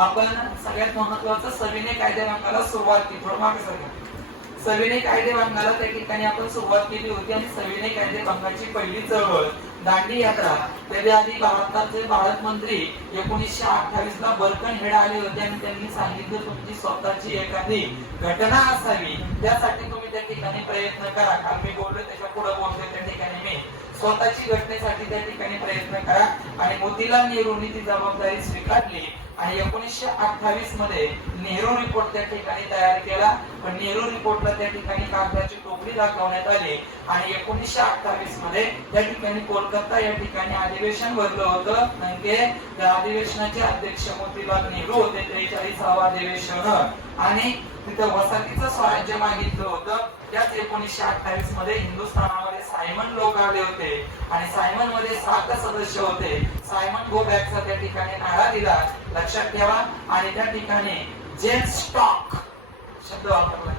आपण सगळ्यात महत्वाचं सविनय कायदेभंगाला सुरुवात केली. थोडं मागे सरका. सविनय कायदेभंगाला त्या ठिकाणी आपण सुरुवात केली होती आणि सविनय कायदेभंगाची पहिली चळवळ दांडी यात्रा, त्याच्या आधी भारताचे भारत मंत्री 1928 ला बर्कनहेड आले होते आणि त्यांनी सांगितलं तुमची स्वतःची एखादी घटना असावी, त्यासाठी तुम्ही त्या ठिकाणी प्रयत्न करा. काल मी बोललो त्याच्या पुढे बोलतोय त्या ठिकाणी मी स्वतःची घटनेसाठी त्या ठिकाणी प्रयत्न करा. आणि मोतीलाल नेहरूंनी ती जबाबदारी स्वीकारली आणि 1928 मध्ये नेहरू रिपोर्ट त्या ठिकाणी तयार केला. पण नेहरू रिपोर्टला त्या ठिकाणी कागदाची टोपली दाखवण्यात आली आणि 1928 मध्ये त्या ठिकाणी कोलकाता या ठिकाणी अधिवेशन भरलं होतं. म्हणजे त्या अधिवेशनाचे अध्यक्ष मोतीलाल नेहरू होते. 43वा अधिवेशन आणि तिथं वसाहतीचं स्वराज्य मागितलं होतं. त्याच 1928 मध्ये हिंदुस्थानामध्ये सायमन लोक आले होते आणि सायमन मध्ये 7 सदस्य होते. सायमन गो बॅकचा त्या ठिकाणी नारा दिला, लक्षात ठेवा. आणि त्या ठिकाणी जेम्स स्टॉक शब्द वापरला.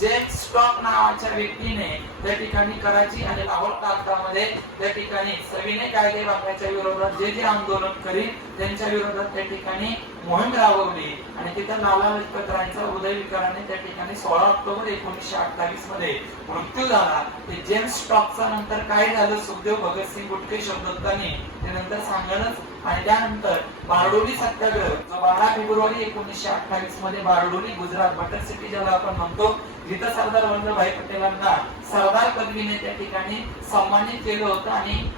जेम्स स्टॉक नावाच्या व्यक्तीने त्या ठिकाणी कराची आणि लाहोर प्रांतामध्ये त्या ठिकाणी सविनय कायदेभंगाच्या विरोधात जे आंदोलन करीत त्यांच्या विरोधात त्या ठिकाणी मोहीम राबवली आणि तिथे लाला लजपत रायांचा हृदयविकाराने त्या ठिकाणी 16 ऑक्टोबर 1928 मध्ये मृत्यू झाला. ते जेम्स स्टॉकचा नंतर काय झालं, सुखदेव भगतसिंग गुटके शब्दोत्तानी ते नंतर सांगणच. आणि त्यानंतर बारडोली सत्याग्रह जो 12 फेब्रुवारी 1928 मध्ये बारडोली गुजरात बटर सिटी ज्याला आपण म्हणतो, जिथं सरदार वल्लभभाई पटेलांना सरदार पदवीने त्या ठिकाणी सन्मानित केलं होतं. आणि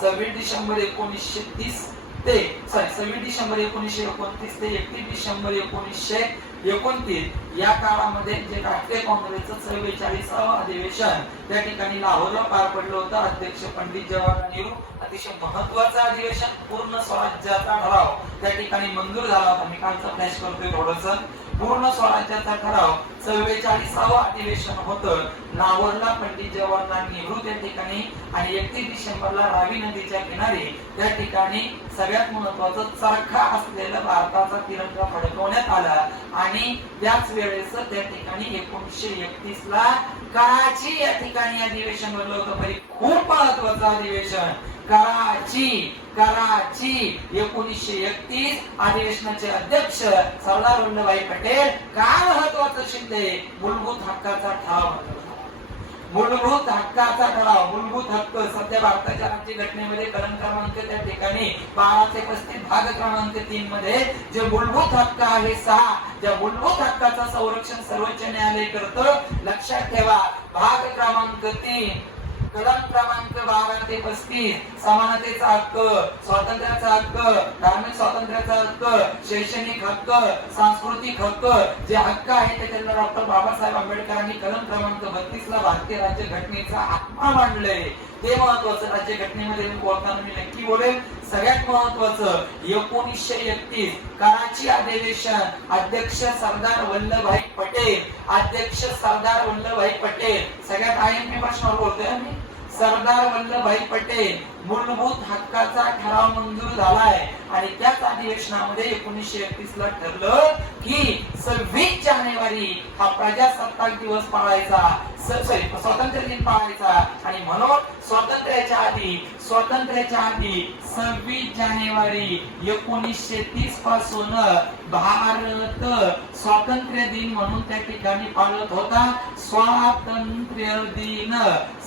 26 डिसेंबर 1930 ते 26 डिसेंबर 1929 ते 31 डिसेंबर 1929 या काळामध्ये जे राष्ट्रीय काँग्रेसचं 44वा अधिवेशन त्या ठिकाणी लाहोरला पार पडलं होतं. अध्यक्ष पंडित जवाहरलाल नेहरू. अतिशय महत्वाचं अधिवेशन, पूर्ण स्वराज्याचा ठराव त्या ठिकाणी मंजूर झाला होता. मी कालचा फ्लॅश करतोय थोडंसं. पूर्ण स्वराज्याचा ठराव 44वा अधिवेशन होतं लाहोरला पंडित जवाहरलाल नेहरू त्या ठिकाणी. आणि 31 डिसेंबरला रावी नदीच्या किनारी त्या ठिकाणी सगळ्यात महत्वाचं चरखा असलेला भारताचा तिरंगा फडकवण्यात आला. आणि त्याच वेळेस त्या ठिकाणी 1931 ला कराची या ठिकाणी अधिवेशन भरलं होतं. खूप महत्वाचं अधिवेशन कराची 1931 अधिवेशनाचे अध्यक्ष सरदार वल्लभभाई पटेल. काय महत्वाचं शिंदे, मूलभूत हक्काचा ठराव. मूलभूत हक्काचा ठराव, मूलभूत हक्क सध्या भारताच्या राज्यघटनेमध्ये कलम क्रमांक त्या ठिकाणी 12 ते 35 भाग क्रमांक 3 मध्ये जे मूलभूत हक्क आहे 6, त्या मूलभूत हक्काचं संरक्षण सर्वोच्च न्यायालय करतं. लक्षात ठेवा, भाग क्रमांक 3 कलम क्रमांक 12 ते 35 समानतेचा हक्क, स्वातंत्र्याचा हक्क, धार्मिक स्वातंत्र्याचा हक्क, शैक्षणिक हक्क, सांस्कृतिक हक्क जे हक्क आहे ते त्यांना डॉक्टर बाबासाहेब आंबेडकरांनी कलम क्रमांक 32 ला भारतीय राज्यघटनेचा आत्मा मांडले. ते महत्वाचं राज्यघटनेमध्ये बोलताना मी नक्की बोलेल. सगळ्यात महत्वाचं 1931 कराची अधिवेशन, अध्यक्ष सरदार वल्लभभाई पटेल. अध्यक्ष सरदार वल्लभभाई पटेल. सगळ्यात आयएमपी प्रश्नावर बोलतोय मी. सरदार वल्लभभाई पटेल. मूलभूत हक्काचा ठराव मंजूर झालाय आणि त्याच अधिवेशनामध्ये 1931 ला ठरलं की 26 जानेवारी हा प्रजासत्ताक दिवस पाळायचा, स्वातंत्र्य दिन पाळायचा. आणि म्हणून स्वातंत्र्याच्या आधी 26 जानेवारी 1930 पासून भारत स्वातंत्र्य दिन म्हणून त्या ठिकाणी पाळत होता. स्वातंत्र्य दिन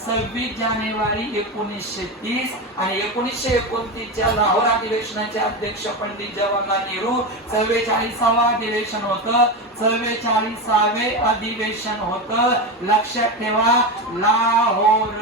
26 जानेवारी 1930 आणि 1929 च्या लाहोर अधिवेशनाचे अध्यक्ष पंडित जवाहरलाल नेहरू. 44वा अधिवेशन होतं. 44वे अधिवेशन होतं. लक्षात ठेवा, लाहोर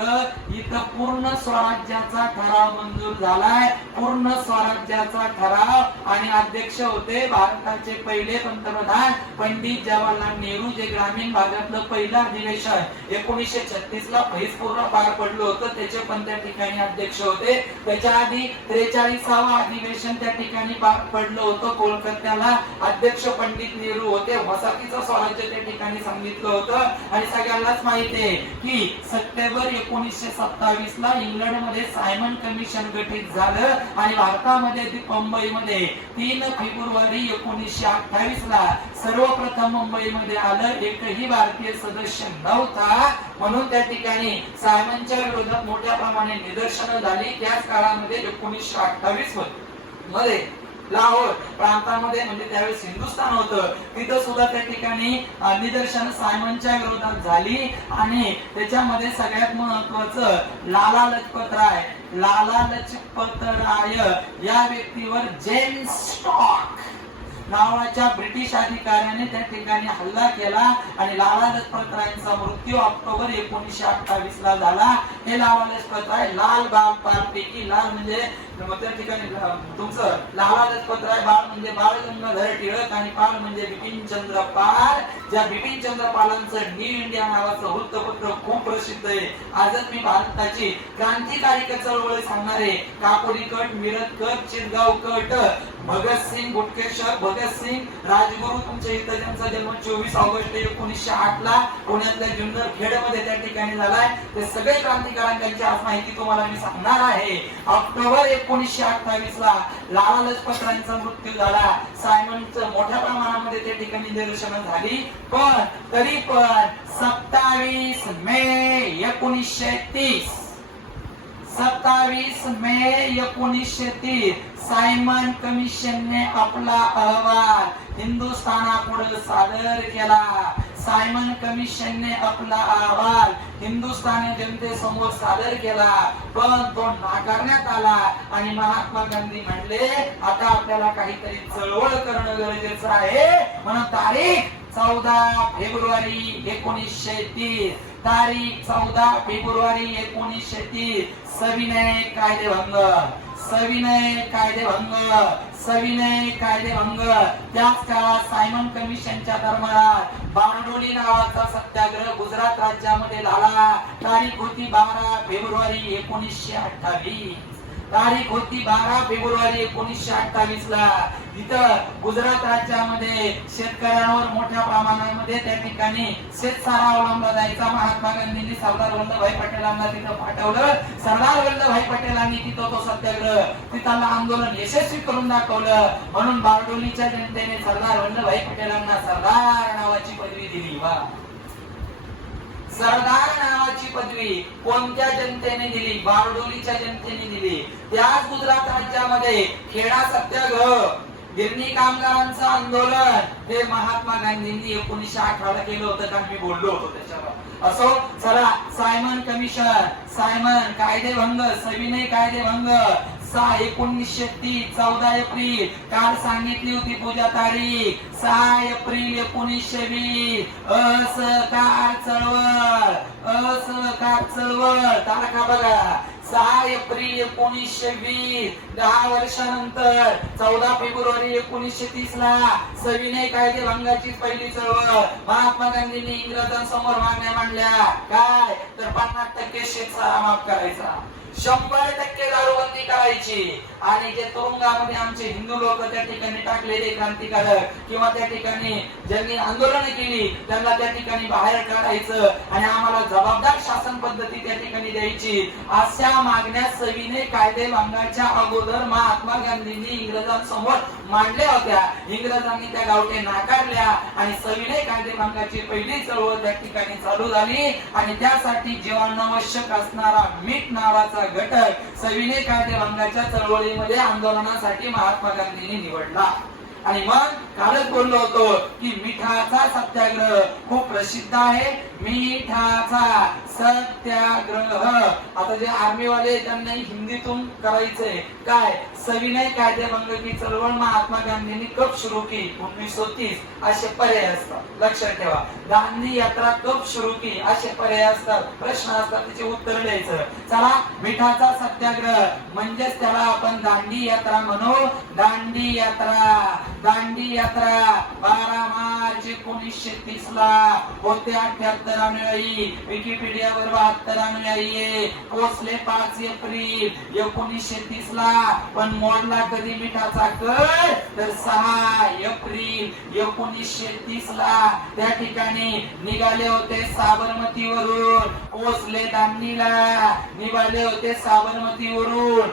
इथं पूर्ण स्वराज्याचा ठराव मंजूर झालाय. पूर्ण स्वराज्याचा ठराव. आणि अध्यक्ष होते भारताचे पहिले पंतप्रधान पंडित जवाहरलाल नेहरू. जे ग्रामीण भागातलं पहिलं अधिवेशन 1936 ला फैजपूरला पार पडलं होतं, त्याचे पण त्या ठिकाणी अध्यक्ष होते. त्याच्या आधी 43वा अधिवेशन त्या ठिकाणी पार पडलं होतं कोलकात्याला. अध्यक्ष पंडित नेहरू होते. वसाहतीचं स्वराज्य त्या ठिकाणी सांगितलं होतं. आणि सगळ्यांनाच माहिती आहे की सप्टेंबर 1927 ला इंग्लंडमध्ये सायमन कमिशन गठीत झालं आणि भारतामध्ये मुंबईमध्ये 3 फेब्रुवारी 1928 ला सर्वप्रथम मुंबईमध्ये आलं. एकही भारतीय सदस्य नव्हता. म्हणून त्या ठिकाणी सायमनच्या विरोधात मोठ्या प्रमाणात निदर्शनं झाली. त्याच काळामध्ये 1928 मध्ये लाहोर प्रांतामध्ये म्हणजे त्यावेळेस हिंदुस्थान होतं, तिथं सुद्धा त्या ठिकाणी निदर्शन सायमनच्या विरोधात झाली आणि त्याच्यामध्ये सगळ्यात महत्वाचं लाला लजपत राय या व्यक्तीवर जेम्स स्टॉक नावाच्या ब्रिटिश अधिकाऱ्याने त्या ठिकाणी हल्ला केला आणि लाला लजपत रायांचा मृत्यू ऑक्टोबर 1928 ला झाला. हे लाला लजपत राय लाल बाल पैकी लाल म्हणजे त्या ठिकाणी तुमचं लाला लजपत राय बाळ म्हणजे बाळ गंगाधर टिळक आणि पाल म्हणजे बिपिनचंद्र पाल. ज्या बिपिनचंद्र पालांचं न्यू इंडिया नावाचं वृत्तपत्र खूप प्रसिद्ध आहे. आजच मी भारताची क्रांतिकारी चळवळ सांगणारे काकोडी कट, मिरज कट, चिरगाव कट, भगतसिंग गुटकेश्वर, भगतसिंग राजगुरू तुमच्या इथं ज्यांचा जन्म 24 ऑगस्ट 1908 ला पुण्यातल्या जुन्नर खेडमध्ये त्या ठिकाणी झालाय. ते सगळे क्रांतिकारकांची आज माहिती तुम्हाला मी सांगणार आहे. ऑक्टोबर 1928 ला लाला लजपत रायांचा मृत्यू झाला. सायमनचं मोठ्या प्रमाणामध्ये त्या ठिकाणी निदर्शनं झाली, पण तरी पण 27 मे 1930 सायमन कमिशनने आपला अहवाल हिंदुस्थानापुढे सादर केला. सायमन कमिशनने आपला अहवाल हिंदुस्थानी जनतेसमोर सादर केला, पण तो नाकारण्यात आला आणि महात्मा गांधी म्हणले आता आपल्याला काहीतरी चळवळ करणं गरजेचं आहे. म्हणून तारीख 14 फेब्रुवारी 1930 सविनय कायदेभंग. त्याच काळात सायमन कमिशनच्या दरम्यान बारडोली नावाचा सत्याग्रह गुजरात राज्यामध्ये झाला. तारीख होती 12 फेब्रुवारी 1928. तारीख होती 12 फेब्रुवारी 1928 ला. इथं गुजरात राज्यामध्ये शेतकऱ्यांवर मोठ्या प्रमाणामध्ये त्या ठिकाणी शेतसारा अवलंबला जायचा. महात्मा गांधींनी सरदार वल्लभभाई पटेलांना तिथं पाठवलं. सरदार वल्लभभाई पटेलांनी तिथं तो सत्याग्रह तिथलं आंदोलन यशस्वी करून दाखवलं. म्हणून बारडोलीच्या जनतेने सरदार वल्लभभाई पटेलांना सरदार नावाची पदवी दिली. वा, सरदार नावाची पदवी कोणत्या जनतेने दिली? बारडोलीच्या जनतेने दिली. त्याच गुजरात राज्यामध्ये खेडा सत्याग्रह, गिरणी कामगारांचं आंदोलन हे महात्मा गांधींनी 1918 ला केलं होतं, कारण मी बोललो होतो त्याच्यावर. असो, चला, सायमन कमिशन, सायमन कायदेभंग, सविनय कायदेभंग 1930 14 एप्रिल काल सांगितली होती पूजा तारीख. 6 एप्रिल 1920 असहकार चळवळ तारखा बघा. 6 एप्रिल 1920 10 वर्षानंतर 14 फेब्रुवारी 1930 ला सविनय कायदेभंगाची पहिली चळवळ. महात्मा गांधींनी इंग्रजांसमोर मागण्या मांडल्या. काय तर 50% शेतसारा माफ करायचा, 100% दारूबंदी करायची आणि जे तुरुंगामध्ये आमचे हिंदू लोक त्या ठिकाणी टाकलेले क्रांतिकारक किंवा त्या ठिकाणी ज्यांनी आंदोलन केली त्यांना त्या ठिकाणी बाहेर काढायचं आणि आम्हाला जबाबदार शासन पद्धती त्या ठिकाणी द्यायची. अशा मागण्या सविनय कायदेभंगाच्या अगोदर महात्मा गांधींनी इंग्रजांसमोर मांडल्या होत्या. इंग्रजांनी त्या गावठे नाकारल्या आणि सविनय कायदेभंगाची पहिली चळवळ त्या ठिकाणी चालू झाली आणि त्यासाठी जीवनावश्यक असणारा मीठ नावाचा घटक सविनय कायदेभंगाच्या चळवळीमध्ये आंदोलनासाठी महात्मा गांधींनी निवडला. आणि मग कालच बोललो होतो की मिठाचा सत्याग्रह खूप प्रसिद्ध आहे. मिठाचा सत्याग्रह आता जे आर्मीवाले त्यांना हिंदीतून करायचंय काय, सविनय कायदेभंग की चळवळ महात्मा गांधींनी कब शुरू की 1930 असे पर्याय असतात. लक्षात ठेवा, गांधी यात्रा कब शुरू की असे पर्याय असतात, प्रश्न असतात, त्याचे उत्तर द्यायचं. चला, मिठाचा सत्याग्रह म्हणजेच त्याला आपण दांडी यात्रा म्हणू. दांडी यात्रा 12 मार्च 1930 ला होते. 78 अनुयायी, विकिपीडियावर 72 अनुयायी, पोचले 5 एप्रिल 1930 ला. पण मोडला कधी मिठाचा कर तर 6 एप्रिल 1930 ला. त्या ठिकाणी निघाले होते साबरमतीवरून, पोचले दांडीला. निघाले होते साबरमतीवरून,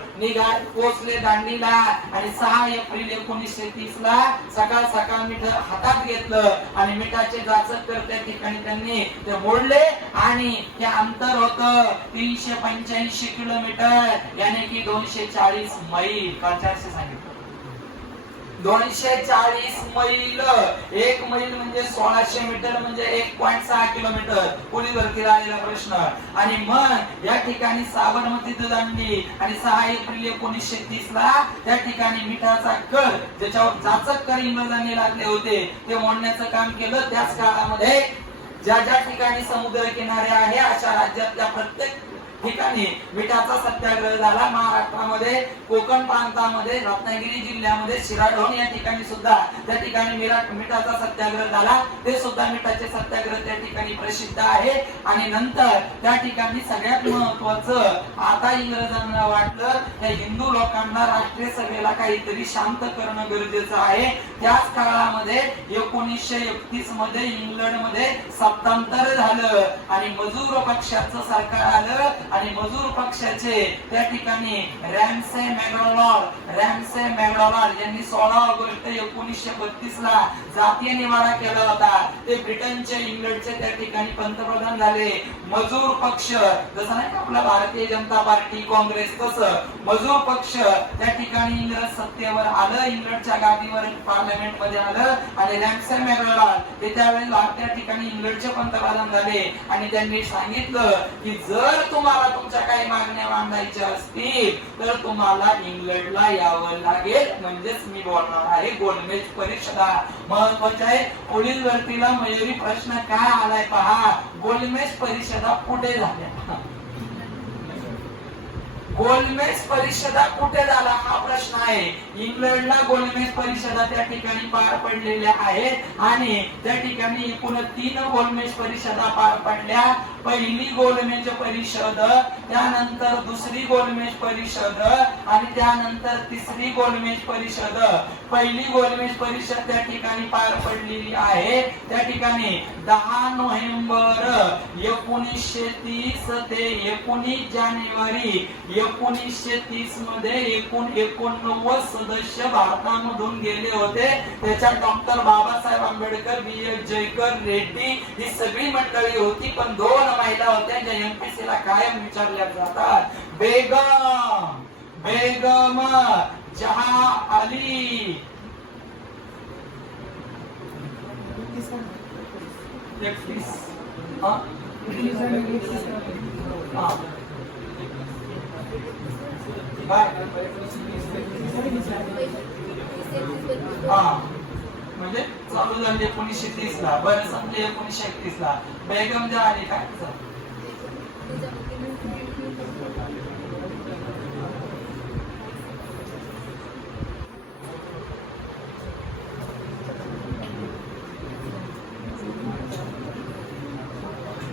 पोचले दांडीला आणि 6 एप्रिल 1930 ला सकाळ सकाळ मीठ हातात घेतलं आणि मिठाचे जाचक कर त्या ठिकाणी त्यांनी ते मोडले आणि हे अंतर होतं 385 किलोमीटर, याने की 240 मैल. काल 400 सांगितलं. 240 मैल, 1 मैल म्हणजे 1600 मीटर म्हणजे 1.6 किलोमीटर. पोलीस भरतीला आलेला प्रश्न. आणि मग या ठिकाणी साबरमती दांडी आणि 6 एप्रिल 1930 ला त्या ठिकाणी मिठाचा कर ज्याच्यावर जाचक कर इंग्रजांनी लागले होते ते मोडण्याचं काम केलं. त्याच काळामध्ये ज्या ज्या ठिकाणी समुद्र किनारे आहे अशा राज्यातल्या प्रत्येक ठिकाणी मिठाचा सत्याग्रह झाला. महाराष्ट्रामध्ये कोकण प्रांतामध्ये रत्नागिरी जिल्ह्यामध्ये शिराढोण या ठिकाणी सुद्धा त्या ठिकाणी मिठाचा सत्याग्रह झाला. ते सुद्धा मिठाचे सत्याग्रह त्या ठिकाणी प्रसिद्ध आहे. आणि नंतर त्या ठिकाणी सगळ्यात महत्वाचं आता इंग्रजांना वाटलं त्या हिंदू लोकांना राष्ट्रीय सभेला काहीतरी शांत करणं गरजेचं आहे. त्याच काळामध्ये 1931 मध्ये इंग्लंड मध्ये सत्तांतर झालं आणि मजूर पक्षाचं सरकार आलं आणि मजूर पक्षाचे त्या ठिकाणी रॅमसे मॅकडॉनाल्ड यांनी 16 ऑगस्ट 1932 ला जातीय निवाडा केला होता. ते ब्रिटनचे इंग्लंडचे त्या ठिकाणी पंतप्रधान झाले. मजूर पक्ष जसं नाही आपला भारतीय जनता पार्टी काँग्रेस तसं मजूर पक्ष त्या ठिकाणी इंग्रज सत्तेवर आलं. इंग्लंडच्या गादीवर पार्लमेंट मध्ये आलं आणि रॅमसे मॅकडॉनाल्ड ते त्यावेळेला त्या ठिकाणी इंग्लंडचे पंतप्रधान झाले आणि त्यांनी सांगितलं की जर तुम्हाला तुमच्या काही मागण्या मांडायच्या असतील तर तुम्हाला इंग्लंडला यावं लागेल. म्हणजेच मी बोलणार आहे गोलमेज परिषदा. महत्वाचे आहे पोलीस भरतीला मयुरी प्रश्न काय आलाय पहा. गोलमेज परिषदा कुठे झाल्या? गोलमेज परिषदा कुठे झाला हा प्रश्न आहे. इंग्लंडला गोलमेज परिषदा त्या ठिकाणी पार पडलेल्या आहेत आणि त्या ठिकाणी एकूण 3 गोलमेज परिषदा पार पडल्या. पहिली गोलमेज परिषद, त्यानंतर दुसरी गोलमेज परिषद आणि त्यानंतर तिसरी गोलमेज परिषद. पहिली गोलमेज परिषद त्या ठिकाणी पार पडलेली आहे. त्या ठिकाणी 10 नोव्हेंबर 1930 ते 19 जानेवारी 1930 मध्ये एकूण 89 सदस्य भारतामधून गेले होते. त्याच्यात डॉक्टर बाबासाहेब आंबेडकर, बी.एस. जयकर, रेड्डी ही सगळी मंडळी होती. पण 2 महिला होत्या ज्या एमपीसी ला कायम विचारल्या जातात. बेगम जहां अली. 31 म्हणजे चालू झाली 1930 ला. बरं समजे 1931 ला बेगम जहां अली काय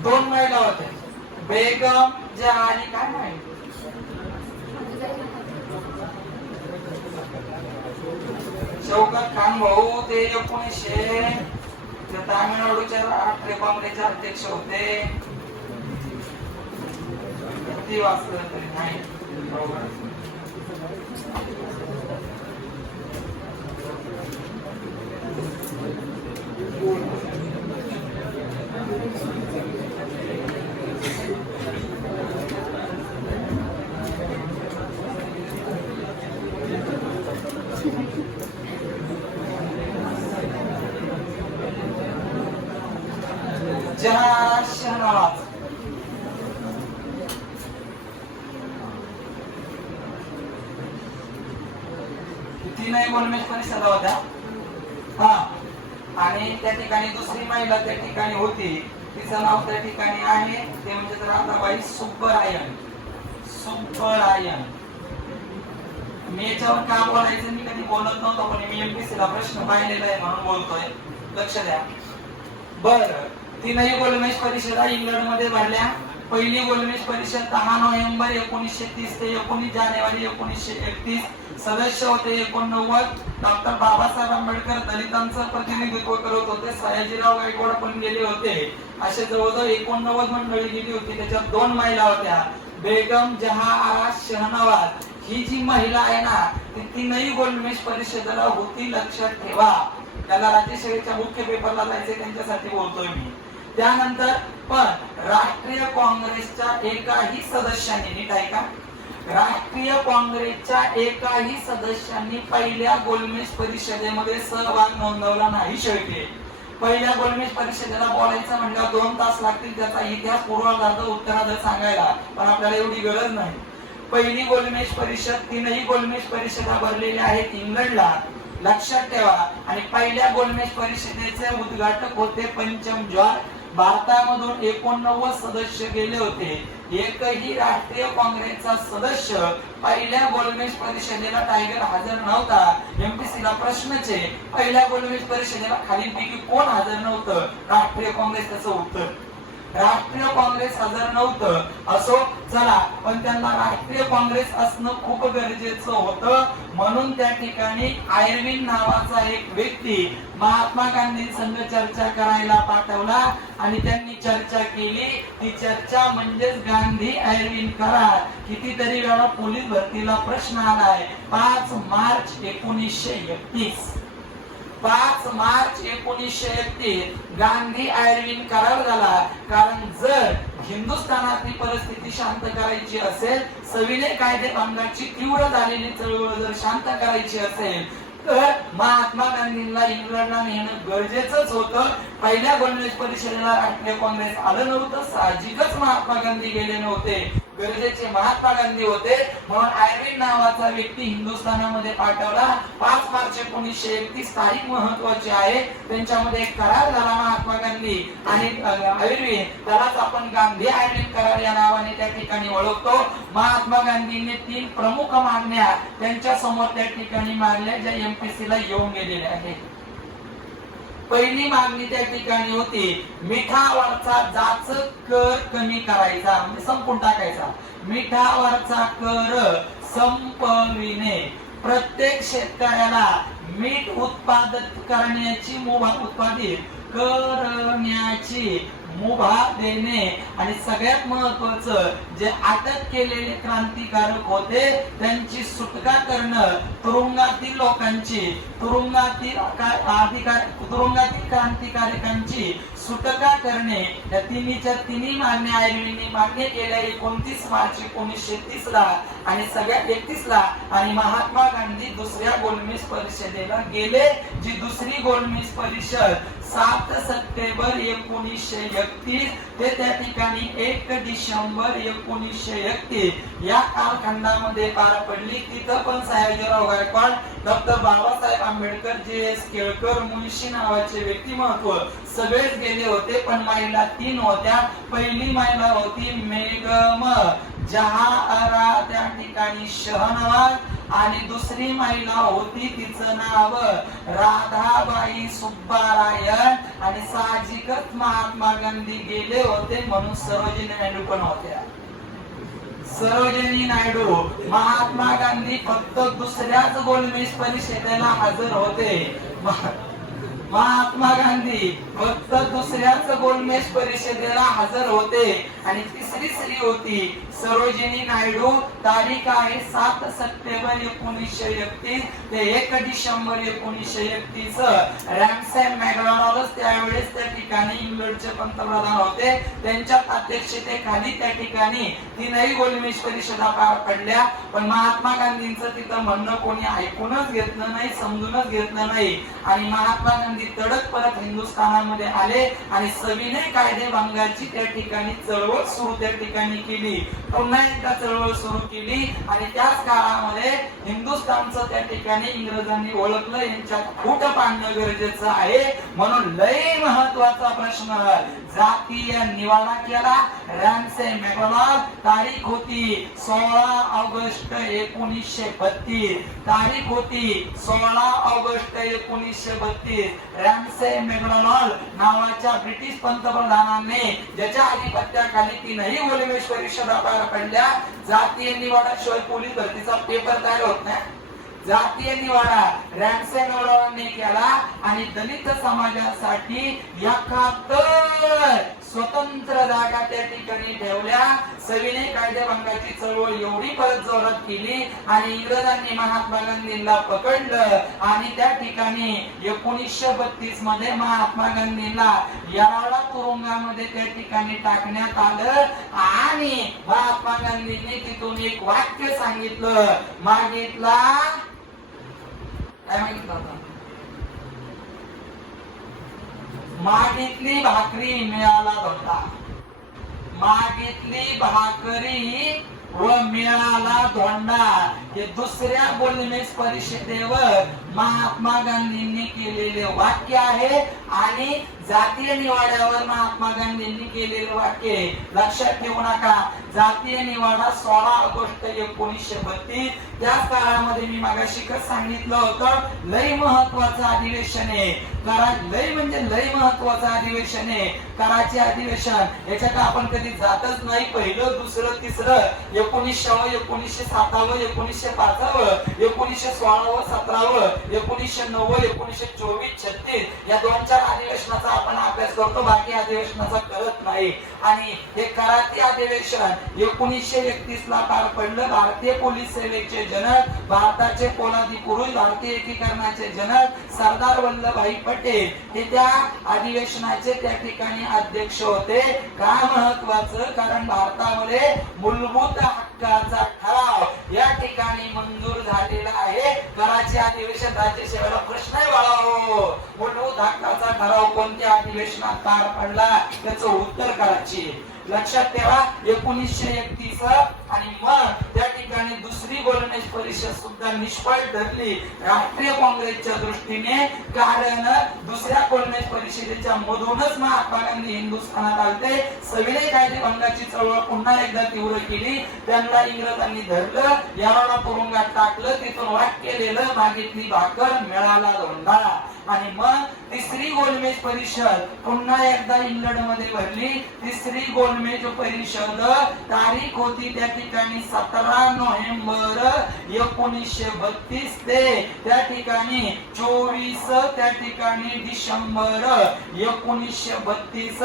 2 महिला होत्या. बेगम जहां अली काय नाही शौकत खान भाऊ ते 1900 तामिळनाडूच्या राष्ट्रीय काँग्रेसचे अध्यक्ष होते. ती वाचलं तरी नाही. जहां शहनावाज तीनही गोलमेज परिषदा होत्या. आणि त्या ठिकाणी दुसरी महिला त्या ठिकाणी होती. तिचं नाव त्या ठिकाणी आहे ते म्हणजे राधाबाई सुब्बरायन. मी याच्यावर का बोलायचं मी कधी बोलत नव्हतो पण मी एमपीसी ला प्रश्न पाहिलेला आहे म्हणून बोलतोय. लक्ष द्या. बरं तीनही गोलमेज परिषदा इंग्लंड मध्ये भरल्या. पहिली गोलमेज परिषद 10 नोव्हेंबर 1930 ते 19 जानेवारी 1931. सदस्य होते 89. डॉक्टर बाबासाहेब आंबेडकर दलितांचं प्रतिनिधित्व करत होते. सयाजीराव गायकवाड पण गेले होते. असे जवळजवळ 89 मंडळी गेली होती. त्याच्यात 2 महिला होत्या. बेगम जहां आरा शहनवाज ही जी महिला आहे ना ती तीनही गोलमेज परिषदेला होती. लक्षात ठेवा. त्याला राज्यसेवेच्या मुख्य पेपरला जायचे त्यांच्यासाठी बोलतोय मी. त्यानंतर पण राष्ट्रीय काँग्रेसच्या एकाही सदस्याने नीट ऐका राष्ट्रीय काँग्रेसच्या एकाही सदस्यांनी पहिल्या गोलमेज परिषदेमध्ये सहभाग नोंदवला नाही. शेवटी पहिल्या गोलमेज परिषदेला बोलायचं म्हणल्यावर 2 तास लागतील, त्याचा इतिहास पूर्वार्ध उत्तरार्ध सांगायला, पण आपल्याला एवढी गरज नाही. पहिली गोलमेज परिषद, 3ही गोलमेज परिषदा भरलेल्या आहेत इंग्लंडला, लक्षात ठेवा. आणि पहिल्या गोलमेज परिषदेचे उद्घाटक होते पंचम जॉर्ज. भारतामधून 89 सदस्य गेले होते. एकही राष्ट्रीय काँग्रेसचा सदस्य पहिल्या गोलमेज परिषदेला टायगर हजर नव्हता. एमपीसीला प्रश्नच आहे, पहिल्या गोलमेज परिषदेला खालीलपैकी कोण हजर नव्हतं? राष्ट्रीय काँग्रेस. त्याचं उत्तर राष्ट्रीय काँग्रेस हजर नव्हतं. असो चला, पण त्यांना राष्ट्रीय काँग्रेस असणं खूप गरजेचं होतं. म्हणून त्या ठिकाणी आयर्विन नावाचा एक व्यक्ती महात्मा गांधी संघ चर्चा करायला पाठवला आणि त्यांनी चर्चा केली. ती चर्चा म्हणजेच गांधी आयर्विन करार. कितीतरी वेळा पोलीस भरतीला प्रश्न आलाय. 5 मार्च 1931 5 मार्च 1931 गांधी आयर्विन करार झाला. कारण जर हिंदुस्थानातली परिस्थिती शांत करायची असेल, सविनय कायदेभंगाची तीव्र झालेली चळवळ जर शांत करायची असेल, तर महात्मा गांधींना इंग्लंडला नेणं गरजेचंच होतं. पहिल्या गोलमेज परिषदेला राष्ट्रीय काँग्रेस आलं नव्हतं, साहजिकच महात्मा गांधी गेले नव्हते. गरजेचे महात्मा गांधी होते. म्हणून आयर्विन नावाचा व्यक्ती हिंदुस्थानामध्ये पाठवला. 5 मार्च 1931 तारीख महत्वाची आहे. त्यांच्यामध्ये एक करार झाला महात्मा गांधी आणि आयर्विन, त्यालाच आपण गांधी आयर्विन करार या नावाने त्या ठिकाणी ओळखतो. महात्मा गांधींनी 3 प्रमुख मागण्या त्यांच्या समोर त्या ठिकाणी मांडल्या, ज्या एमपीसीला येऊन गेलेल्या आहेत. पहिली मागणी त्या ठिकाणी होती, मिठावरचा जाचक कर कमी करायचा, म्हणजे संपून टाकायचा. मिठावरचा कर संपविणे. प्रत्येक शेतकऱ्याला मीठ उत्पादित करण्याची मुभा देणे. आणि सगळ्यात महत्वाचं, जे अटक केलेले क्रांतिकारक होते त्यांची सुटका करणं, तुरुंगातील लोकांची, तुरुंगातील क्रांतिकारकांची सुटका करणे. या तिन्ही मागण्या आयर्विनने मान्य केल्या 29 मार्च 1930 ला आणि सगळ्यात 31 ला. आणि महात्मा गांधी दुसऱ्या गोलमेज परिषदेला गेले, जी दुसरी गोलमेज परिषद 7 सप्टेंबर 1931 ते त्या ठिकाणी 1 डिसेंबर 1931 या कालखंडामध्ये पार पडली. तिथं पण सयाजीराव गायकवाड, डॉक्टर बाबासाहेब आंबेडकर, जे.एस. केळकर, मुळशी नावाचे व्यक्तिमत्व सगळेच गेले होते. पण महिला 3 होत्या. पहिली महिला होती बेगम जहाआरा त्या ठिकाणी शहनवाज, आणि दुसरी महिला होती, तिचं नाव राधाबाई सुब्बारायण. आणि साहजिकच महात्मा गांधी गेले होते म्हणून सरोजिनी नायडू पण होत्या. सरोजिनी नायडू, महात्मा गांधी फक्त दुसऱ्याच गोलमेज परिषदेला हजर होते. महात्मा गांधी फक्त दुसऱ्याच गोलमेज परिषदेला हजर होते. आणि तिसरी स्त्री होती सरोजिनी नायडू. तारीख आहे 7 सप्टेंबर 1931 ते 1 डिसेंबर 1931. रॅमसे मॅकडॉनल्ड त्यावेळेस त्या ठिकाणी इंग्लंडचे पंतप्रधान होते. त्यांच्या अध्यक्षतेखाली त्या ठिकाणी 3ही गोलमेज परिषदा पार पडल्या. पण महात्मा गांधींचं तिथं म्हणणं कोणी ऐकूनच घेतलं नाही, समजूनच घेतलं नाही. आणि महात्मा गांधी तडक परत हिंदुस्थानामध्ये आले आणि सविनय कायदेभंगाची त्या ठिकाणी चळवळ सुरू त्या ठिकाणी केली. पुन्हा एकदा चळवळ सुरू केली आणि त्याच काळामध्ये हिंदुस्थानचं त्या ठिकाणी इंग्रजांनी ओळखलं. यांच्यात फूट पाडणं गरजेचं आहे. म्हणून लय महत्वाचा प्रश्न, जातीय निवाडा केला. Ramsay McDonald. तारीख होती 16 ऑगस्ट 1932. तारीख होती 16 ऑगस्ट 1932. रॅमसे मॅकडॉनल्ड नावाच्या ब्रिटिश पंतप्रधानाने, ज्याच्या अधिपत्याखाली 3ही गोलमेज परिषदा पार पडल्या. जातीय निवाडाशिवाय पोलीस भरतीचा पेपर तयार होत नाही. जातीय निवाडा रॅमसे मॅकडॉनल्डने केला आणि दलित समाजासाठी 71 स्वतंत्र जागा त्या ठिकाणी ठेवल्या. सविनय कायदेभंगाची चळवळ एवढी परत जोरात केली आणि इंग्रजांनी महात्मा गांधींना पकडलं आणि त्या ठिकाणी 1932 मध्ये महात्मा गांधींना येरवडा तुरुंगामध्ये त्या ठिकाणी टाकण्यात आलं आणि महात्मा गांधींनी तिथून एक वाक्य सांगितलं, मागितला काय मागितलं होतं? मागितली भाकरी मिळाला धोंडा. मागितली भाकरी व मिळाला धोंडा. हे दुसऱ्या गोलमेज परिषदेवर महात्मा गांधींनी केलेले वाक्य आहे आणि जातीय निवाड्यावर महात्मा गांधींनी केलेले वाक्य. लक्षात ठेवू नका, जातीय निवाडा 16 ऑगस्ट 1932. त्याच काळामध्ये मी मागाशी सांगितलं होतं, लय महत्वाचं अधिवेशन आहे. लय म्हणजे लय महत्वाचं अधिवेशन आहे. कराचे अधिवेशन याच्यात आपण कधी जातच नाही. पहिलं दुसरं तिसरं 1900, 1907, 1905, 1916, 17, 1990, 1924, 36 या 2-4 अधिवेशनाचा आपण अभ्यास करतो, बाकी अधिवेशनाचा करत नाही. आणि हे कराते अधिवेशन 1931 ला पार पडलं. भारतीय पोलीस सेवेचे जनक, भारताचे पोलादी पुरुष, भारतीय एकीकरणाचे जनक सरदार वल्लभभाई पटेल हे त्या अधिवेशनाचे त्या ठिकाणी अध्यक्ष होते. का महत्वाचं? कारण भारतामध्ये मूलभूत हक्काचा ठराव या ठिकाणी मंजूर झालेला आहे. कराचे अधिवेशन राज्यसेवेला प्रश्न आहे बाळाओ, मूलभूत हक्काचा ठराव कोणत्या अधिवेशनात पार पडला? त्याचं उत्तर करायचे. लक्षात ठेवा, 1931 आणि मग त्या ठिकाणी दुसरी गोलमेज परिषद सुद्धा निष्फळ ठरली राष्ट्रीय काँग्रेसच्या दृष्टीने. कारण दुसऱ्या गोलमेज परिषदेच्या मधूनच महात्मा गांधी हिंदुस्थानात आलते. सविनय कायदेभंगाची चळवळ पुन्हा एकदा तीव्र केली. त्यांना इंग्रजांनी धरलं, येरवडा तुरुंगात टाकलं. तिथून वाक्य केलेलं, मागितली भाकर मिळाला धोंडा. आणि मग तिसरी गोलमेज परिषद पुन्हा एकदा इंग्लंड मध्ये भरली. तिसरी गोलमेज परिषद तारीख होती त्या ठिकाणी 17 नोव्हेंबर 1932 ते त्या ठिकाणी 24 त्या ठिकाणी डिसेंबर 1932.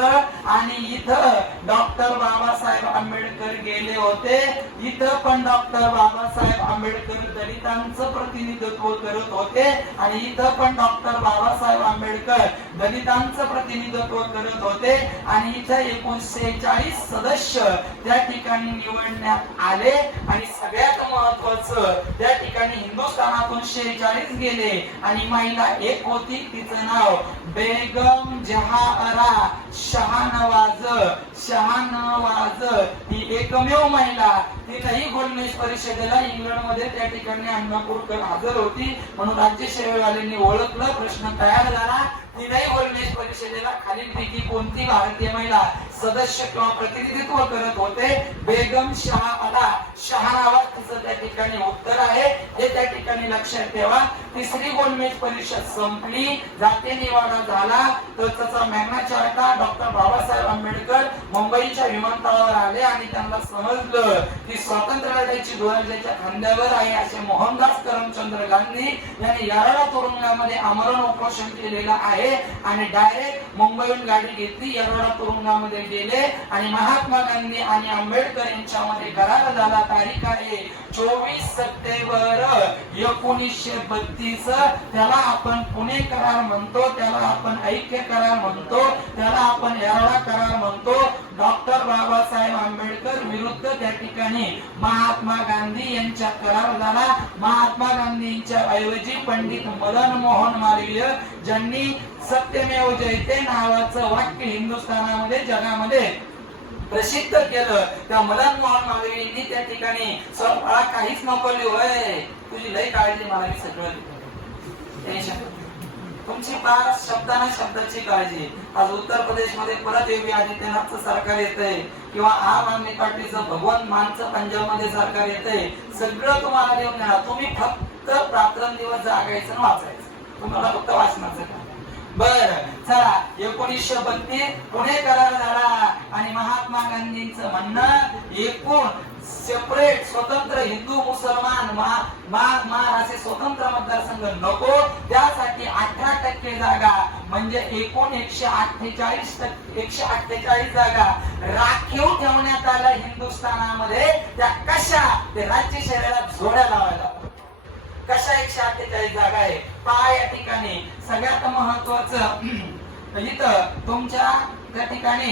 आणि इथं डॉक्टर बाबासाहेब आंबेडकर गेले होते. इथं पण डॉक्टर बाबासाहेब आंबेडकर दलितांचं प्रतिनिधित्व करत होते आणि इथं पण डॉक्टर बाबासाहेब आंबेडकर दलितांचं प्रतिनिधित्व करत होते. आणि इथे 1940 सदस्य त्या ठिकाणी निवडण्यात आले. आणि सगळ्यात महत्वाचं, त्या ठिकाणी हिंदुस्थानातून 46 गेले आणि महिला एक होती, तिचं नाव बेगम जहाआरा शहानवाज. शहानवाज ही एकमेव महिला. तिथेही गोलमेज परिषदेला इंग्लंड मध्ये त्या ठिकाणी अन्नपूरकर हजर होती म्हणून राज्यसेवेवाल्यांनी ओळखलं. प्रश्न तयार झाला, तीनही गोलमेज परिषदेला खालीलपैकी कोणती भारतीय महिला सदस्य किंवा प्रतिनिधित्व करत होते? बेगम शहाआरा शहानवाज तिचं त्या ठिकाणी उत्तर आहे. हे त्या ठिकाणी लक्षात ठेवा. तिसरी गोलमेज परिषद संपली, जातीय निवाडा झाला. तर त्याचा मॅग्ना चार्टा डॉक्टर बाबासाहेब आंबेडकर मुंबईच्या विमानतळावर आले आणि त्यांना समजलं की स्वातंत्र्य लढ्याची धुरा ज्याच्या खांद्यावर आहे असे मोहनदास करमचंद्र गांधी यांनी येरवडा तुरुंगामध्ये आमरण उपोषण केलेलं आहे. आणि डायरेक्ट मुंबईहून गाडी घेतली, येरवडा तुरुंगामध्ये गेले आणि महात्मा गांधी आणि आंबेडकर यांच्यामध्ये करार झाला. तारीख आहे 24 सप्टेंबर 1932. त्याला आपण पुणे करार म्हणतो, त्याला आपण ऐक्य करार म्हणतो, त्याला आपण येरवडा करार म्हणतो. डॉक्टर बाबासाहेब आंबेडकर विरुद्ध त्या ठिकाणी महात्मा गांधी यांच्या करार झाला. महात्मा गांधींच्या ऐवजी पंडित मदन मोहन मालवीय ज्यांनी सत्यमेव जयते नावाचं वाक्य हिंदुस्थानामध्ये जगामध्ये प्रसिद्ध केलं, त्या मदन मोहन मालवीयांनी त्या ठिकाणी मला काहीच नको लिहूय, तुझी लई काळजी, मला मी सगळं टेन्शन, तुमची फार शब्दाना शब्दाची काळजी. आज उत्तर प्रदेश मध्ये परत योगी आदित्यनाथचं सरकार येतंय किंवा आम आदमी पार्टीचं भगवंत मानचं पंजाब मध्ये सरकार येतंय. सगळं तुम्हाला देऊन देणार. तुम्ही फक्त रात्रंदिवस जागायचं वाचायचं, तुम्हाला फक्त वाचनाचं काम. बर चला, 1932 पुणे करार झाला आणि महात्मा गांधींचं म्हणणं एकूण सेपरेट स्वतंत्र हिंदू मुसलमान मार असे स्वतंत्र मतदारसंघ नको, त्यासाठी 18% जागा म्हणजे एकूण 148 जागा राखीव ठेवण्यात आल्या हिंदुस्थानामध्ये. त्या कशा? ते राज्य शहराला जोड्या लावायला. कशा 148 जागा आहे पहा या ठिकाणी. सगळ्यात महत्वाचं इथं तुमच्या त्या ठिकाणी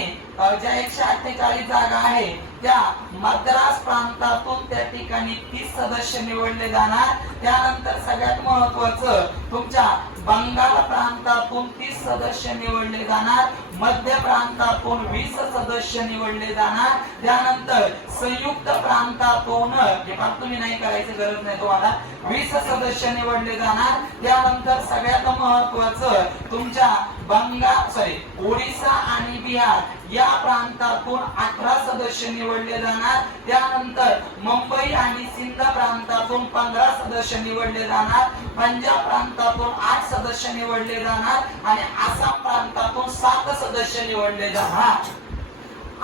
ज्या 148 जागा आहे त्या मद्रास प्रांतातून त्या ठिकाणी 30 सदस्य निवडले जाणार. त्यानंतर सगळ्यात महत्वाचं तुमच्या बंगाल प्रांतातून 30 सदस्य निवडले जाणार. मध्य प्रांतातून 20 सदस्य निवडले जाणार. त्यानंतर संयुक्त प्रांतातून हे पण तुम्ही नाही करायची गरज नाही तुम्हाला 20 सदस्य निवडले जाणार. त्यानंतर सगळ्यात महत्वाचं तुमच्या ओडिसा आणि बिहार या प्रांतातून 18 सदस्य निवडले जाणार. त्यानंतर मुंबई आणि सिंध प्रांतातून 15 सदस्य निवडले जाणार. पंजाब प्रांतातून 8 सदस्य निवडले जाणार आणि आसाम प्रांतातून 7 सदस्य निवडले जाणार.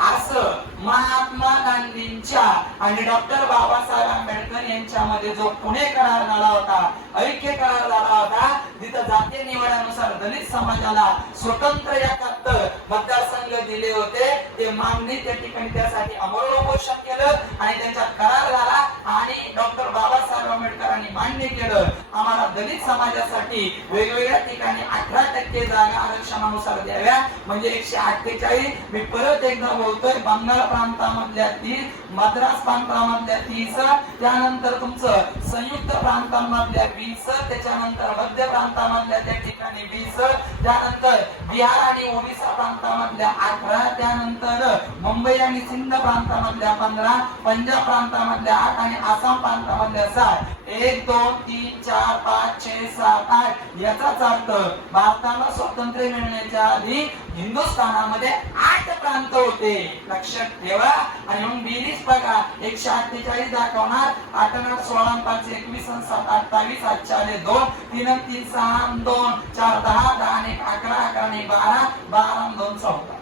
असं महात्मा गांधींच्या आणि डॉक्टर बाबासाहेब आंबेडकर यांच्यामध्ये जो पुणे करार झाला होता, ऐक्य करार झाला होता, तिथं जातीय निवडानुसार दलित समाजाला स्वतंत्र याकरता मतदारसंघ दिले होते. ते मागणी त्या ठिकाणी त्यासाठी अमरोपोषण केलं आणि त्यांचा करार झाला आणि डॉक्टर बाबासाहेब आंबेडकरांनी मान्य केलं आम्हाला दलित समाजासाठी वेगवेगळ्या ठिकाणी 18% जागा आरक्षणानुसार द्याव्या. म्हणजे 148. मी परत एकदा बोलतोय, बंगाल प्रांतामधल्या 30, मद्रास प्रांतामधल्या 30, त्यानंतर तुमचं संयुक्त प्रांतांमधल्या 20, त्याच्यानंतर मध्य प्रांतामधल्या त्या ठिकाणी 20, त्यानंतर बिहार आणि ओडिसा प्रांतामधल्या 18, त्यानंतर मुंबई आणि सिंध प्रांतामधल्या 15, पंजाब प्रांतामधल्या 8 आणि आसाम प्रांतामधल्या 7. 1 2 3 4 5 6 7 8. याचाच अर्थ भारताला स्वातंत्र्य मिळण्याच्या आधी हिंदुस्थानामध्ये 8 प्रांत होते. लक्षात ठेवा. आणि मग बेरीज बघा 148 दाखवणार. 8 8 16 5 21 7 28 8 4 2 3 3 6 2 4 10 10 1 11 11 12 12 2 14.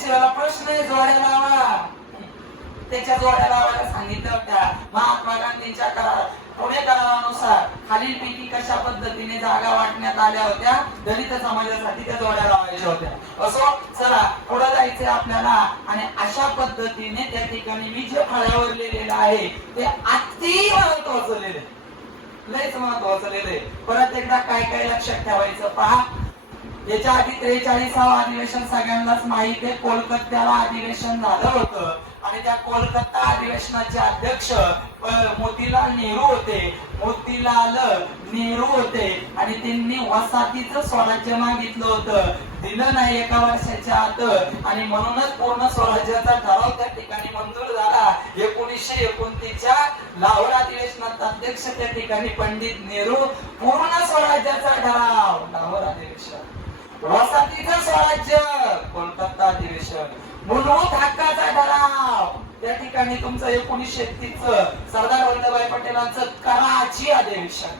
शिवाला प्रश्न आहे जोड्या लावा. त्याच्या जोड्या लावायला सांगितलं होत्या. महात्मा गांधींच्या पुणे करारानुसार खालीलपैकी कशा पद्धतीने जागा वाटण्यात आल्या होत्या दलित समाजासाठी, त्या जोड्या लावायच्या होत्या. असो चला पुढे जायचंय आपल्याला. आणि अशा पद्धतीने त्या ठिकाणी मी जे फळ्यावर लिहिलेलं आहे ते अति महत्वाचं लिहिलंय, लयच महत्वाचं लिहिलंय. परत एकदा काय काय लक्षात ठेवायचं पहा. याच्या आधी 43वा अधिवेशन सगळ्यांनाच माहिती आहे. कोलकात्याला अधिवेशन झालं होतं आणि त्या कोलकाता अधिवेशनाचे अध्यक्ष मोतीलाल नेहरू होते आणि त्यांनी वसाहतीचं स्वराज्य मागितलं होतं. दिलं नाही एका वर्षाच्या आत आणि म्हणूनच पूर्ण स्वराज्याचा ठराव त्या ठिकाणी मंजूर झाला. 1929च्या लाहोर अधिवेशनात अध्यक्ष त्या ठिकाणी पंडित नेहरू. पूर्ण स्वराज्याचा ठराव लाहोर अधिवेशन, वसाहतीचं स्वराज्य कोलकाता अधिवेशन, मूलभूत हक्काचा ठराव त्या ठिकाणी तुमचं 1931चं सरदार वल्लभभाई पटेलांचं कराची अधिवेशन.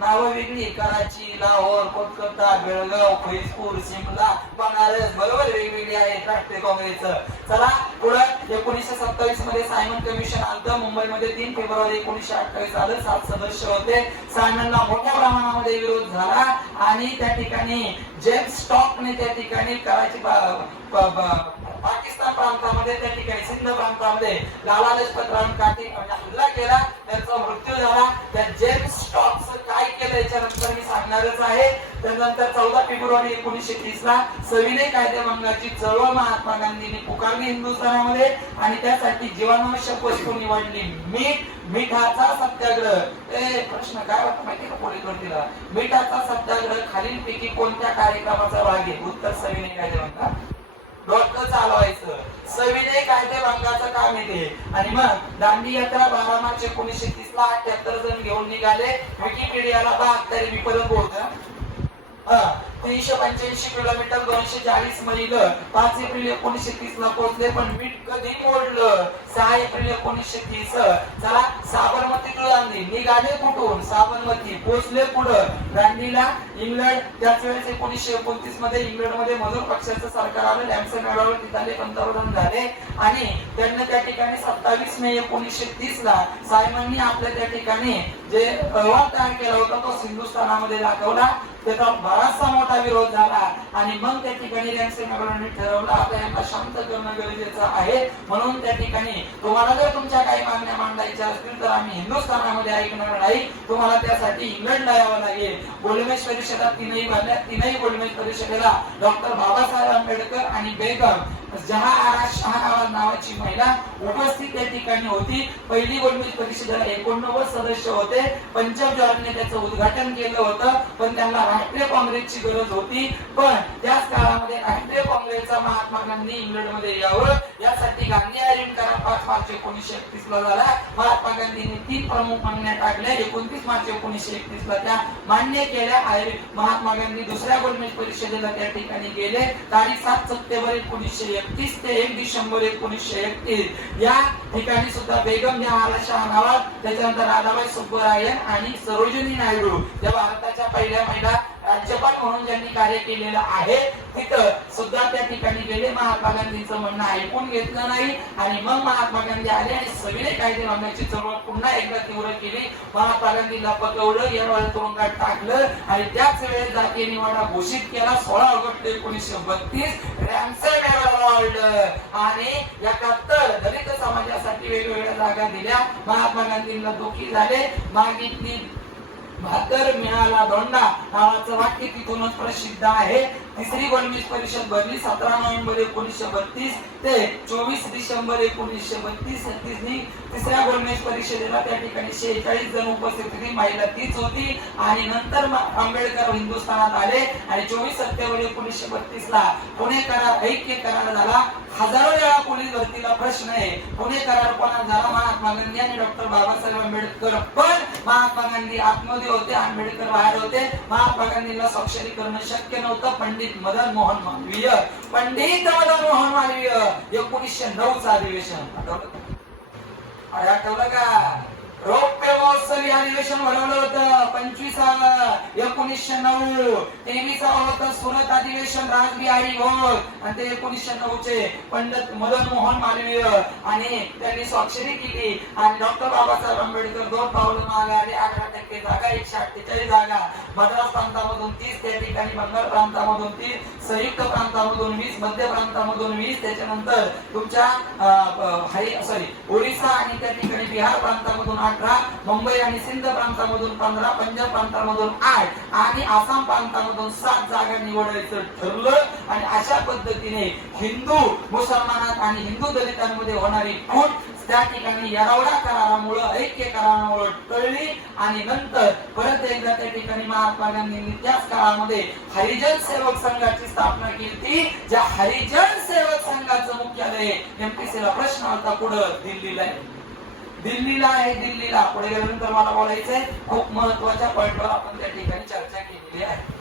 नावं वेगळी, कराची, लाहोर, कोलकाता, बेळगाव, फैजपूर, सिमला, बनारस, बरोबर वेगवेगळी आहे राष्ट्रीय काँग्रेसचं. चला पुढे 1927 मध्ये सायमन कमिशन आलं. मुंबईमध्ये 3 फेब्रुवारी 1928 आलं. 7 सदस्य होते. सायमनला मोठ्या प्रमाणामध्ये विरोध झाला आणि त्या ठिकाणी जेम्स स्टॉकने त्या ठिकाणी कराची पाकिस्तान प्रांतामध्ये त्या ठिकाणी सिंध प्रांतामध्ये लाला लजपत राय हल्ला केला, त्यांचा मृत्यू झाला. त्या जेम्स स्टॉकचं काय केलं याच्यानंतर मी सांगणारच आहे. त्यानंतर 14 फेब्रुवारी 1930 ला सविनय कायदेभंगाची चळवळ महात्मा गांधींनी पुकारली हिंदुस्थानामध्ये आणि त्यासाठी जीवनावश्यक वस्तू निवडली मिठाचा सत्याग्रह. प्रश्न काय वाटतं माहिती का पोलीस भरतीला? मिठाचा सत्याग्रह खालीलपैकी कोणत्या कार्यक्रमाचा भाग आहे? उत्तर सविनय कायदेभंग. डोकं चालवायचं. सविनय कायदेभंगाचं काम येते. आणि मग दांडी यात्रा 12 मार्च 1930 ला 78 जण घेऊन निघाले. विकिपीडियाला 72. मी परत बोलतो. 385 किलोमीटर 240 मैल 5 एप्रिल 1930 ला पोहोचले. पण मीठ कधी मोडलं? 6 एप्रिल 1930. चला, साबरमती टू दांडी निघाले कुठून? साबरमती. पोहोचले पुढं दांडीला इंग्लंड. त्याच वेळेस 1929 मध्ये इंग्लंड मध्ये मजूर पक्षाचं सरकार आलं. लॅम्सन मेळाव्यावर तिथले पंतप्रधान झाले आणि त्यांनी त्या ठिकाणी 27 मे 1930 ला सायमननी आपल्या त्या ठिकाणी जे अहवाल तयार केला होता तो हिंदुस्थानामध्ये दाखवला. त्याचा बराचसा मोठा विरोध झाला आणि मग त्या ठिकाणी लॅम्सन मेळाव्याने ठरवलं आता यांना शांत करणं गरजेचं आहे. म्हणून त्या ठिकाणी तुम्हाला जर तुमच्या काही मागण्या मांडायच्या असतील तर आम्ही हिंदुस्थानामध्ये ऐकणार नाही, तुम्हाला त्यासाठी इंग्लंडला यावं लागेल. गोलमेज परिषदा तीनही भरल्या. तीनही गोलमेज परिषदेला डॉक्टर बाबासाहेब आंबेडकर आणि बेगम जहाआरा शाह नावाची महिला उपस्थित त्या ठिकाणी होती. पहिली गोलमेज परिषदेला 89 सदस्य होते. पंजाब जॉर्जने त्याचं उद्घाटन केलं होतं. पण त्यांना राष्ट्रीय काँग्रेसची गरज होती. पण त्याच काळामध्ये राष्ट्रीय काँग्रेसचा महात्मा गांधी इंग्लंडमध्ये यावं यासाठी गांधी आयरन करार 5 मार्च 1931 ला झाला. महात्मा गांधींनी 3 प्रमुख मागण्या टाकल्या. 29 मार्च 1931 ला त्या मान्य केल्या. महात्मा गांधी दुसऱ्या गोलमेज परिषदेला त्या ठिकाणी गेले. तारीख 7 सप्टेंबर 1931 ते 1 डिसेंबर 1931 या ठिकाणी सुद्धा बेगम जहाआरा शाह नावात, त्याच्यानंतर राधाबाई सुब्बरायन आणि सरोजिनी नायडू या भारताच्या पहिल्या महिला राज्यपाल म्हणून ज्यांनी कार्य केलेलं आहे तिथं सुद्धा त्या ठिकाणी गेले. महात्मा गांधींचं म्हणणं ऐकून घेतलं नाही आणि मग महात्मा गांधी आले आणि सविनय कायदे बांधण्याची चळवळ पुन्हा एकदा तीव्र केली. महात्मा गांधींना पटवलं, येरवाडा तुरुंगात टाकलं आणि त्याच वेळेस जातीय निवाडा घोषित केला. 16 ऑगस्ट 1932 रॅम्सन मेळावा आणि 71 दलित समाजासाठी वेगवेगळ्या जागा दिल्या. महात्मा गांधींना दुखी झाले. मागितली भाकर मिळाला धोंडा नावाचं वाक्य तिथूनच प्रसिद्ध आहे. तिसरी गोलमेज परिषद भरली 17 नोव्हेंबर 1932 ते 24 डिसेंबर 1932. तिसऱ्या गोलमेज परिषदेला त्या ठिकाणी 46 जण उपस्थित होती. महिला तीच होती आणि नंतर आंबेडकर हिंदुस्थानात आले आणि 24 सप्टेंबर 1932 ला पुणे करार ऐक्य करार झाला. हजारो वेळा पोलीस भरतीला प्रश्न आहे. पुणे करार कोणात झाला? महात्मा गांधी आणि डॉक्टर बाबासाहेब आंबेडकर. पण महात्मा गांधी आतमध्ये होते, आंबेडकर बाहेर होते. महात्मा गांधींना स्वाक्षरी करणं शक्य नव्हतं. पंडित मदन मोहन मालवीय 1909 अधिवेशन आठवलं का? रौप्य महोत्सव या अधिवेशन भरवलं होतं 25 1909. 23 होतं सुरत अधिवेशन राजबिहारी घोष आणि ते 1909 चे पंडित मदन मोहन मालवीय आणि त्यांनी स्वाक्षरी केली आणि डॉक्टर बाबासाहेब आंबेडकर 2 पावलं मागे आले. 11% जागा 148 जागा. मद्रास प्रांतामधून 30, त्या ठिकाणी बंगाल प्रांतामधून 30, संयुक्त प्रांतामधून 20, मध्य प्रांतामधून 20, त्याच्यानंतर तुमच्या ओरिसा आणि त्या ठिकाणी बिहार प्रांतामधून 18, मुंबई आणि सिंध प्रांतामधून 15, पंजाब प्रांतामधून 8 आणि आसाम प्रांतामधून 7 जागा निवडायचं ठरलं. आणि अशा पद्धतीने हिंदू मुसलमानात आणि हिंदू दलितांमध्ये होणारी फूट त्या ठिकाणी येरवडा करारामुळे ऐक्य करारामुळे टळली आणि नंतर परत एकदा त्या ठिकाणी महात्मा गांधींनी त्याच काळामध्ये हरिजन सेवक संघाची स्थापना केली. ज्या हरिजन सेवक संघाचं मुख्यालय एमपीसीला प्रश्न होता पुढं दिल्लीला आहे. दिल्लीला पुढे गेल्यानंतर मला बोलायचंय खूप महत्वाच्या पॉइंटवर आपण त्या ठिकाणी चर्चा केलेली आहे.